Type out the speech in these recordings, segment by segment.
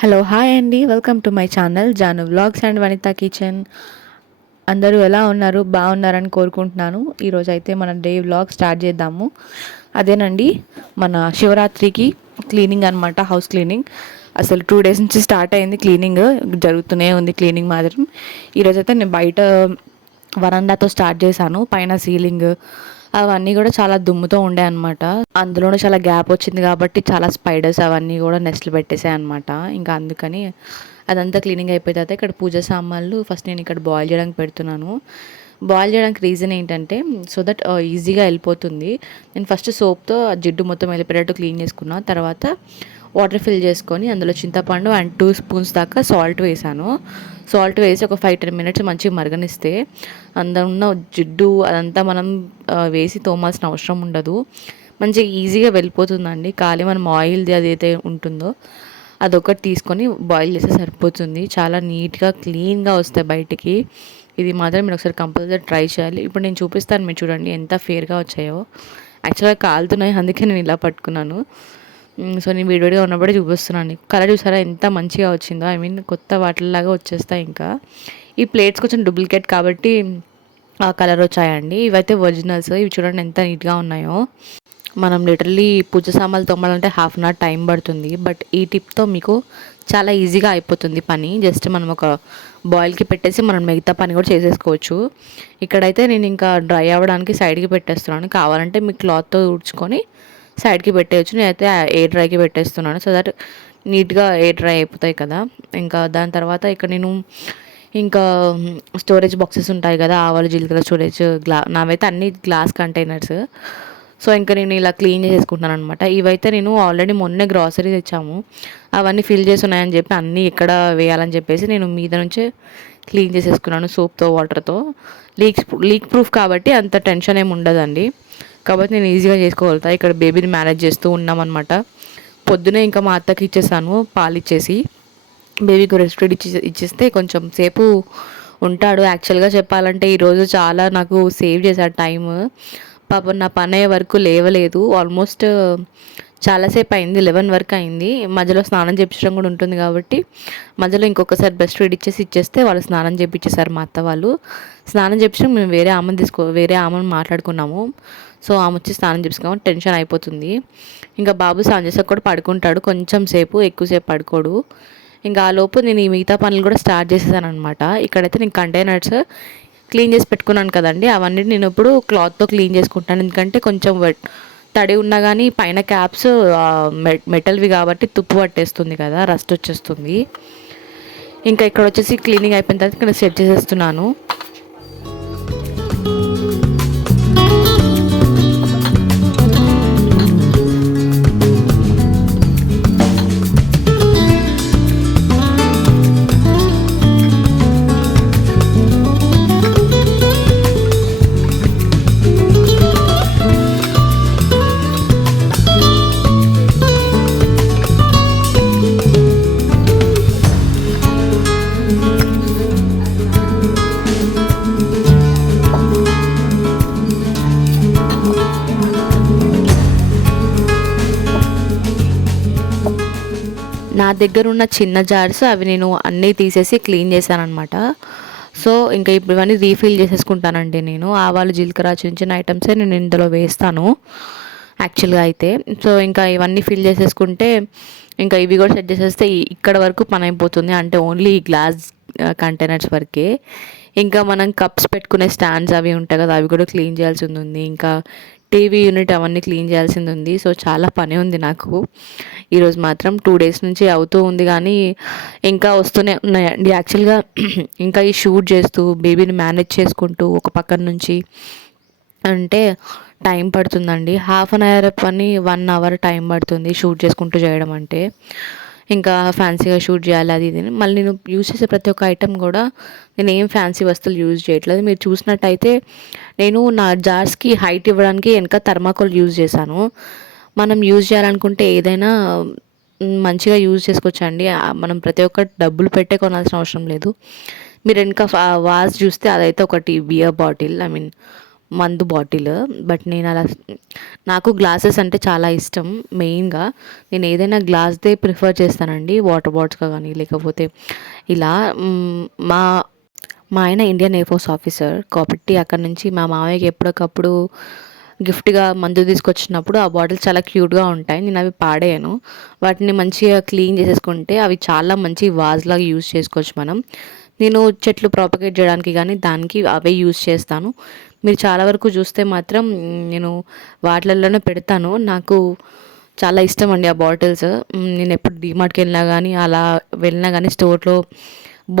Hello hi అండి, welcome to my channel Janu vlogs and Vanitha kitchen. అందరూ ఎలా ఉన్నారు? బాగున్నారని కోరుకుంటున్నాను. ఈరోజు అయితే మన డే వ్లాగ్ స్టార్ట్ చేద్దాము. అదేనండి, మన శివరాత్రికి క్లీనింగ్ అనమాట, హౌస్ క్లీనింగ్. అసలు 2 days నుంచి స్టార్ట్ అయింది క్లీనింగ్, జరుగుతూనే ఉంది క్లీనింగ్ మాత్రం. ఈరోజు అయితే నేను బయట వరండాతో స్టార్ట్ చేశాను. పైన సీలింగ్ అవన్నీ కూడా చాలా దుమ్ముతో ఉండే అనమాట. అందులోనే చాలా గ్యాప్ వచ్చింది కాబట్టి చాలా స్పైడర్స్ అవన్నీ కూడా నెస్ట్లు పెట్టేసాయి అనమాట. ఇంకా అందుకని అదంతా క్లీనింగ్ అయిపోయిన తర్వాత ఇక్కడ పూజ సామాన్లు ఫస్ట్ నేను ఇక్కడ బాయిల్ చేయడానికి పెడుతున్నాను. బాయిల్ చేయడానికి రీజన్ ఏంటంటే సో దట్ ఈజీగా వెళ్ళిపోతుంది. నేను ఫస్ట్ సోప్తో జిడ్డు మొత్తం వెళ్ళిపోయేటట్టు క్లీన్ చేసుకున్నా. తర్వాత వాటర్ ఫిల్ చేసుకొని అందులో చింతపండు అండ్ 2 spoons దాకా సాల్ట్ వేసాను. సాల్ట్ వేసి ఒక 5-10 minutes మంచిగా మరగనిస్తే అందులో ఉన్న జిడ్డు అదంతా మనం వేసి తోమాల్సిన అవసరం ఉండదు. మంచిగా ఈజీగా వెళ్ళిపోతుందండి. ఖాళీ మనం ఆయిల్ది అదైతే ఉంటుందో అదొకటి తీసుకొని బాయిల్ చేస్తే సరిపోతుంది. చాలా నీట్గా క్లీన్గా వస్తాయి బయటికి. ఇది మాత్రం మీరు ఒకసారి కంపల్సరీ ట్రై చేయాలి. ఇప్పుడు నేను చూపిస్తాను, మీరు చూడండి ఎంత ఫేర్గా వచ్చాయో. యాక్చువల్గా కాలుతున్నాయి, అందుకే నేను ఇలా పట్టుకున్నాను. సో నేను వీడియోగా ఉన్నప్పుడే చూపిస్తున్నాను. కలర్ చూసారా ఎంత మంచిగా వచ్చిందో, ఐ మీన్ కొత్త వాటిలాగా వచ్చేస్తాయి. ఇంకా ఈ ప్లేట్స్ కొంచెం డూప్లికేట్ కాబట్టి ఆ కలర్ వచ్చాయండి. ఇవైతే ఒరిజినల్స్. ఇవి చూడండి ఎంత నీట్గా ఉన్నాయో. మనం లిటరల్లీ పూజ సామాన్లు తోమాలంటే 1/2 hour టైం పడుతుంది. బట్ ఈ టిప్తో మీకు చాలా ఈజీగా అయిపోతుంది పని. జస్ట్ మనం ఒక బాయిల్కి పెట్టేసి మనం మిగతా పని కూడా చేసేసుకోవచ్చు. ఇక్కడైతే నేను ఇంకా డ్రై అవ్వడానికి సైడ్కి పెట్టేస్తున్నాను. కావాలంటే మీ క్లాత్తో ఊడ్చుకొని సైడ్కి పెట్టేయచ్చు. నేనైతే ఎయిర్ డ్రైకి పెట్టేస్తున్నాను, సో దట్ నీట్గా ఎయిర్ డ్రై అయిపోతాయి కదా. ఇంకా దాని తర్వాత ఇక్కడ నేను ఇంకా స్టోరేజ్ బాక్సెస్ ఉంటాయి కదా, ఆవాలు జీలకర్ర స్టోరేజ్ నావైతే అన్ని గ్లాస్ కంటైనర్స్. సో ఇంకా నేను ఇలా క్లీన్ చేసేసుకుంటున్నాను అనమాట. ఇవైతే నేను ఆల్రెడీ మొన్నే గ్రాసరీ తెచ్చాము, అవన్నీ ఫిల్ చేసి ఉన్నాయని చెప్పి అన్నీ ఎక్కడ వేయాలని చెప్పేసి నేను మీద నుంచే క్లీన్ చేసేసుకున్నాను సోప్తో వాటర్తో. లీక్ ప్రూఫ్ కాబట్టి అంత టెన్షన్ ఏమి ఉండదండి. కాబట్టి నేను ఈజీగా చేసుకోగలుగుతా. ఇక్కడ బేబీని మేనేజ్ చేస్తూ ఉన్నామన్నమాట. పొద్దునే ఇంకా మా అత్తకి ఇచ్చేసాను పాలు ఇచ్చేసి. బేబీకి రెస్ట్ ఇచ్చేస్తే కొంచెం సేపు ఉంటాడు. యాక్చువల్గా చెప్పాలంటే ఈరోజు చాలా నాకు సేవ్ చేశాడు టైం. పాపం నా పని అయ్యే వరకు లేవలేదు. ఆల్మోస్ట్ చాలాసేపు అయింది, 11 వరకు అయింది. మధ్యలో స్నానం చేయించడం కూడా ఉంటుంది కాబట్టి మధ్యలో ఇంకొకసారి బ్రెస్ట్ ఫీడ్ ఇచ్చేస్తే వాళ్ళు స్నానం చేయించేసారు. మా అత్త వాళ్ళు స్నానం చేయించడం మేము వేరే ఆమెను మాట్లాడుకున్నాము. సో ఆమె వచ్చి స్నానం చేపించుకోమని టెన్షన్ అయిపోతుంది. ఇంకా బాబు స్నానం చేసాక కూడా పడుకుంటాడు కొంచెం సేపు, ఎక్కువసేపు పడుకోడు. ఇంకా ఆ లోపు నేను ఈ మిగతా పనులు కూడా స్టార్ట్ చేసేసాను అనమాట. ఇక్కడైతే నేను కంటైనర్స్ క్లీన్ చేసి పెట్టుకున్నాను కదండి, అవన్నీ నేను ఇప్పుడు క్లాత్తో క్లీన్ చేసుకుంటాను. ఎందుకంటే కొంచెం తడి ఉన్నా కానీ పైన క్యాప్స్ మెటల్వి కాబట్టి తుప్పు పట్టేస్తుంది కదా, రస్ట్ వచ్చేస్తుంది. ఇంకా ఇక్కడ వచ్చేసి క్లీనింగ్ అయిపోయిన తర్వాత ఇక్కడ సెట్ చేసేస్తున్నాను. నా దగ్గర ఉన్న చిన్న జార్స్ అవి నేను అన్నీ తీసేసి క్లీన్ చేశాను అనమాట. సో ఇంకా ఇప్పుడు ఇవన్నీ రీఫిల్ చేసేసుకుంటానండి. నేను ఆవాలు జీలకర్ర చిన్న చిన్న ఐటమ్సే నేను ఇందులో వేస్తాను యాక్చువల్గా అయితే. సో ఇంకా ఇవన్నీ ఫిల్ చేసేసుకుంటే ఇంకా ఇవి కూడా సెట్ చేసేస్తే ఇక్కడ వరకు పని అయిపోతుంది. అంటే ఓన్లీ గ్లాస్ కంటైనర్స్ వరకే. ఇంకా మనం కప్స్ పెట్టుకునే స్టాండ్స్ అవి ఉంటాయి కదా, అవి కూడా క్లీన్ చేయాల్సింది ఉంది. ఇంకా టీవీ యూనిట్ అవన్నీ క్లీన్ చేయాల్సింది ఉంది. సో చాలా పని ఉంది నాకు ఈరోజు మాత్రం. 2 days నుంచి అవుతూ ఉంది కానీ ఇంకా వస్తూనే ఉన్నాయండి. యాక్చువల్గా ఇంకా ఈ షూట్ చేస్తూ బేబీని మేనేజ్ చేసుకుంటూ ఒక పక్కన నుంచి అంటే టైం పడుతుందండి. 1/2 hour పని 1 hour టైం పడుతుంది షూట్ చేసుకుంటూ చేయడం అంటే. ఇంకా ఫ్యాన్సీగా షూట్ చేయాలి అది ఇది. మళ్ళీ నేను యూజ్ చేసే ప్రతి ఒక్క ఐటెం కూడా నేను ఏం ఫ్యాన్సీ వస్తువులు యూజ్ చేయట్లేదు. మీరు చూసినట్టయితే నేను నా జార్స్కి హైట్ ఇవ్వడానికి వెనక థర్మాకోల్ యూజ్ చేశాను. మనం యూజ్ చేయాలనుకుంటే ఏదైనా మంచిగా యూజ్ చేసుకోవచ్చండి. మనం ప్రతి ఒక్కటి డబ్బులు పెట్టే కొనాల్సిన అవసరం లేదు. మీరు వెనక వాజ్ చూస్తే అదైతే ఒకటి బియర్ బాటిల్, ఐ మీన్ మందు బాటిల్. బట్ నేను అలా నాకు గ్లాసెస్ అంటే చాలా ఇష్టం. మెయిన్గా నేను ఏదైనా గ్లాస్దే ప్రిఫర్ చేస్తానండి, వాటర్ బాటిల్స్గా కానీ లేకపోతే ఇలా. మా మా ఆయన ఇండియన్ ఎయిర్ ఫోర్స్ ఆఫీసర్ కాబట్టి అక్కడ నుంచి మా మామయ్యకి ఎప్పటికప్పుడు గిఫ్ట్గా మందు తీసుకొచ్చినప్పుడు ఆ బాటిల్స్ చాలా క్యూట్గా ఉంటాయి. నేను అవి పాడేయను, వాటిని మంచిగా క్లీన్ చేసేసుకుంటే అవి చాలా మంచి వాజ్లాగా యూజ్ చేసుకోవచ్చు మనం. నేను చెట్లు ప్రాపగేట్ చేయడానికి కానీ దానికి అవే యూజ్ చేస్తాను. మీరు చాలా వరకు చూస్తే మాత్రం నేను వాటిలలోనే పెడతాను. నాకు చాలా ఇష్టం అండి ఆ బాటిల్స్. నేను ఎప్పుడు డీమార్ట్కి వెళ్ళినా కానీ అలా వెళ్ళినా కానీ స్టోర్లో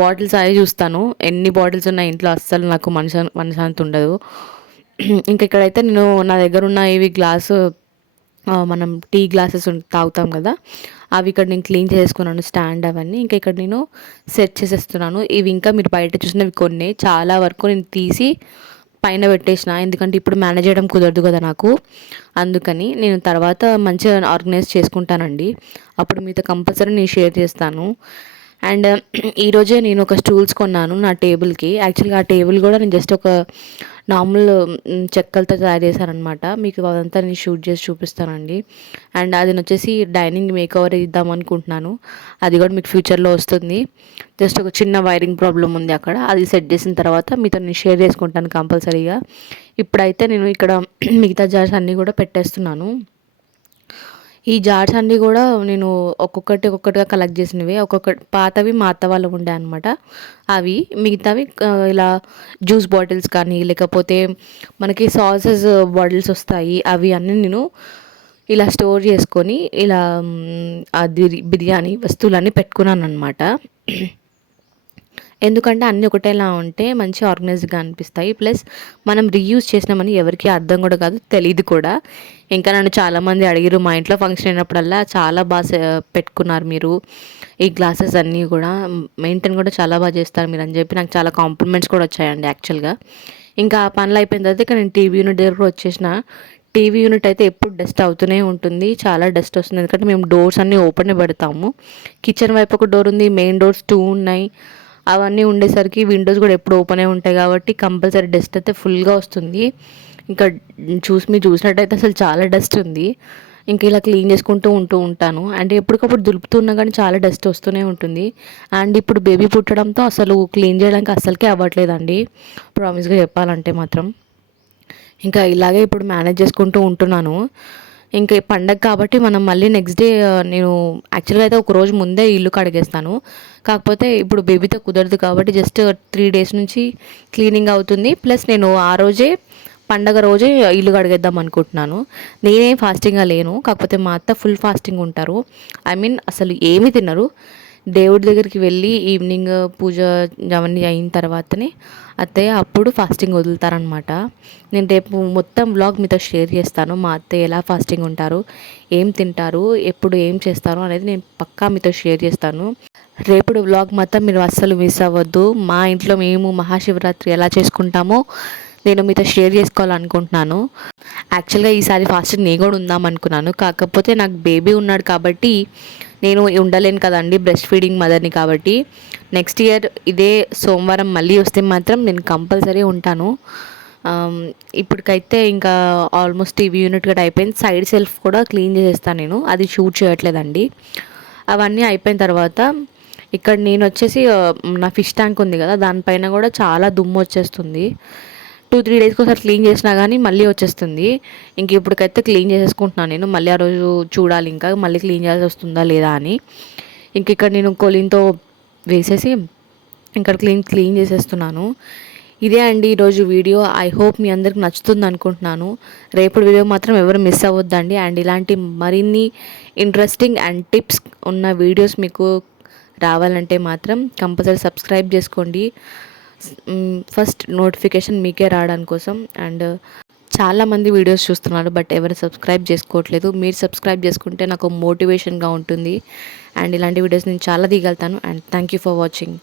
బాటిల్స్ అవి చూస్తాను. ఎన్ని బాటిల్స్ ఉన్నాయి ఇంట్లో అస్సలు నాకు మనశ్శాంతి ఉండదు. ఇంక ఇక్కడైతే నేను నా దగ్గర ఉన్న ఇవి గ్లాసు మనం టీ గ్లాసెస్ తాగుతాం కదా, అవి ఇక్కడ నేను క్లీన్ చేసుకున్నాను, స్టాండ్ అవన్నీ. ఇంకా ఇక్కడ నేను సెట్ చేసేస్తున్నాను. ఇవి ఇంకా మీరు బయట చూసినవి కొన్ని, చాలా వరకు నేను తీసి పైన పెట్టేసిన, ఎందుకంటే ఇప్పుడు మేనేజ్ చేయడం కుదరదు కదా నాకు. అందుకని నేను తర్వాత మంచిగా ఆర్గనైజ్ చేసుకుంటానండి, అప్పుడు మీతో కంపల్సరీ నేను షేర్ చేస్తాను. అండ్ ఈరోజే నేను ఒక స్టూల్స్ కొన్నాను నా టేబుల్కి. యాక్చువల్గా ఆ టేబుల్ కూడా నేను జస్ట్ ఒక నార్మల్ చెక్కలతో తయారు చేశానమాట. మీకు అదంతా నేను షూట్ చేసి చూపిస్తానండి. అండ్ అది వచ్చేసి డైనింగ్ మేక్ ఓవర్ ఇద్దాం అనుకుంటున్నాను. అది కూడా మీకు ఫ్యూచర్లో వస్తుంది. జస్ట్ ఒక చిన్న వైరింగ్ ప్రాబ్లం ఉంది అక్కడ, అది సెట్ చేసిన తర్వాత మీతో నేను షేర్ చేసుకుంటాను కంపల్సరీగా. ఇప్పుడైతే నేను ఇక్కడ మిగతా జార్స్ అన్నీ కూడా పెట్టేస్తున్నాను. ఈ జార్స్ అన్నీ కూడా నేను ఒక్కొక్కటిగా కలెక్ట్ చేసినవి. పాతవి మా అత్త వాళ్ళు ఉండే అనమాట. అవి మిగతావి ఇలా జ్యూస్ బాటిల్స్ కానీ లేకపోతే మనకి సాసెస్ బాటిల్స్ వస్తాయి, అవి అన్నీ నేను ఇలా స్టోర్ చేసుకొని ఇలా అది బిర్యానీ వస్తువులన్నీ పెట్టుకున్నాను అనమాట. ఎందుకంటే అన్నీ ఒకటేలా ఉంటే మంచి ఆర్గనైజ్డ్గా అనిపిస్తాయి. ప్లస్ మనం రీయూజ్ చేసినామని ఎవరికి అర్థం కూడా కాదు, తెలియదు కూడా. ఇంకా నన్ను చాలామంది అడిగారు మా ఇంట్లో ఫంక్షన్ అయినప్పుడల్లా, చాలా బాగా పెట్టుకున్నారు మీరు ఈ గ్లాసెస్ అన్నీ కూడా, మెయింటైన్ కూడా చాలా బాగా చేస్తారు మీరు అని చెప్పి నాకు చాలా కాంప్లిమెంట్స్ కూడా వచ్చాయండి యాక్చువల్గా. ఇంకా ఆ పనులు అయిపోయిన తర్వాత ఇక నేను టీవీ యూనిట్ దగ్గర కూడా వచ్చేసిన. టీవీ యూనిట్ అయితే ఎప్పుడు డస్ట్ అవుతూనే ఉంటుంది, చాలా డస్ట్ వస్తుంది. ఎందుకంటే మేము డోర్స్ అన్నీ ఓపెన్ పెడతాము. కిచెన్ వైపు ఒక డోర్ ఉంది, మెయిన్ డోర్స్ 2 ఉన్నాయి. అవన్నీ ఉండేసరికి విండోస్ కూడా ఎప్పుడు ఓపెన్ అయి ఉంటాయి కాబట్టి కంపల్సరీ డస్ట్ అయితే ఫుల్గా వస్తుంది. ఇంకా మీరు చూసినట్టయితే అసలు చాలా డస్ట్ ఉంది. ఇంకా ఇలా క్లీన్ చేసుకుంటూ ఉంటాను. అంటే ఎప్పటికప్పుడు దులుపుతున్నా కానీ చాలా డస్ట్ వస్తూనే ఉంటుంది. అండ్ ఇప్పుడు బేబీ పుట్టడంతో అసలు క్లీన్ చేయడానికి అస్సలకే అవ్వట్లేదండి, ప్రామిస్గా చెప్పాలంటే మాత్రం. ఇంకా ఇలాగే ఇప్పుడు మేనేజ్ చేసుకుంటూ ఉంటున్నాను. ఇంకా పండగ కాబట్టి మనం మళ్ళీ నెక్స్ట్ డే నేను యాక్చువల్గా అయితే ఒక రోజు ముందే ఇల్లు కడిగేస్తాను. కాకపోతే ఇప్పుడు బేబీతో కుదరదు కాబట్టి జస్ట్ 3 days నుంచి క్లీనింగ్ అవుతుంది. ప్లస్ నేను ఆ రోజే పండగ రోజే ఇల్లు కడిగేద్దాం అనుకుంటున్నాను. నేనేం ఫాస్టింగ్గా లేను, కాకపోతే మా అత్త ఫుల్ ఫాస్టింగ్ ఉంటారు. అసలు ఏమీ తినరు. దేవుడి దగ్గరికి వెళ్ళి ఈవినింగ్ పూజ అవన్నీ అయిన తర్వాతనే అత్తయ్య అప్పుడు ఫాస్టింగ్ వదులుతారనమాట. నేను రేపు మొత్తం వ్లాగ్ మీతో షేర్ చేస్తాను, మా అత్తయ్య ఎలా ఫాస్టింగ్ ఉంటారు, ఏం తింటారు, ఎప్పుడు ఏం చేస్తారు అనేది నేను పక్కా మీతో షేర్ చేస్తాను. రేపుడు వ్లాగ్ మాత్రం మీరు అస్సలు మిస్ అవ్వద్దు. మా ఇంట్లో మేము మహాశివరాత్రి ఎలా చేసుకుంటామో నేను మీతో షేర్ చేసుకోవాలనుకుంటున్నాను. యాక్చువల్గా ఈసారి ఫాస్టింగ్ నేను కూడా ఉందాం అనుకున్నాను, కాకపోతే నాకు బేబీ ఉన్నాడు కాబట్టి నేను ఉండలేను కదండి, బ్రెస్ట్ ఫీడింగ్ మదర్ని కాబట్టి. నెక్స్ట్ ఇయర్ ఇదే సోమవారం మళ్ళీ వస్తే మాత్రం నేను కంపల్సరీ ఉంటాను. ఇప్పటికైతే ఇంకా ఆల్మోస్ట్ టీవీ యూనిట్ కూడా అయిపోయింది. సైడ్ సెల్ఫ్ కూడా క్లీన్ చేసేస్తాను నేను, అది షూట్ చేయట్లేదండి. అవన్నీ అయిపోయిన తర్వాత ఇక్కడ నేను వచ్చేసి నా ఫిష్ ట్యాంక్ ఉంది కదా, దానిపైన కూడా చాలా దుమ్ము వచ్చేస్తుంది. 2-3 డేస్కి ఒకసారి క్లీన్ చేసినా కానీ మళ్ళీ వచ్చేస్తుంది. ఇంక ఇప్పటికైతే క్లీన్ చేసేసుకుంటున్నాను నేను. మళ్ళీ ఆ రోజు చూడాలి ఇంకా మళ్ళీ క్లీన్ చేయాల్సి వస్తుందా లేదా అని. ఇంక ఇక్కడ నేను కొలిన్తో వేసేసి ఇక్కడ క్లీన్ చేసేస్తున్నాను. ఇదే అండి ఈరోజు వీడియో. ఐ హోప్ మీ అందరికి నచ్చుతుంది అనుకుంటున్నాను. రేపటి వీడియో మాత్రం ఎవరు మిస్ అవ్వద్దండి. అండ్ ఇలాంటి మరిన్ని ఇంట్రెస్టింగ్ అండ్ టిప్స్ ఉన్న వీడియోస్ మీకు రావాలంటే మాత్రం కంపల్సరీ సబ్స్క్రైబ్ చేసుకోండి, ఫస్ట్ నోటిఫికేషన్ మీకే రావడానికి కోసం. అండ్ చాలామంది వీడియోస్ చూస్తున్నారు బట్ ఎవరు సబ్స్క్రైబ్ చేసుకోవట్లేదు. మీరు సబ్స్క్రైబ్ చేసుకుంటే నాకు మోటివేషన్గా ఉంటుంది. అండ్ ఇలాంటి వీడియోస్ నేను చాలా దిగలుగుతాను. And thank you for watching.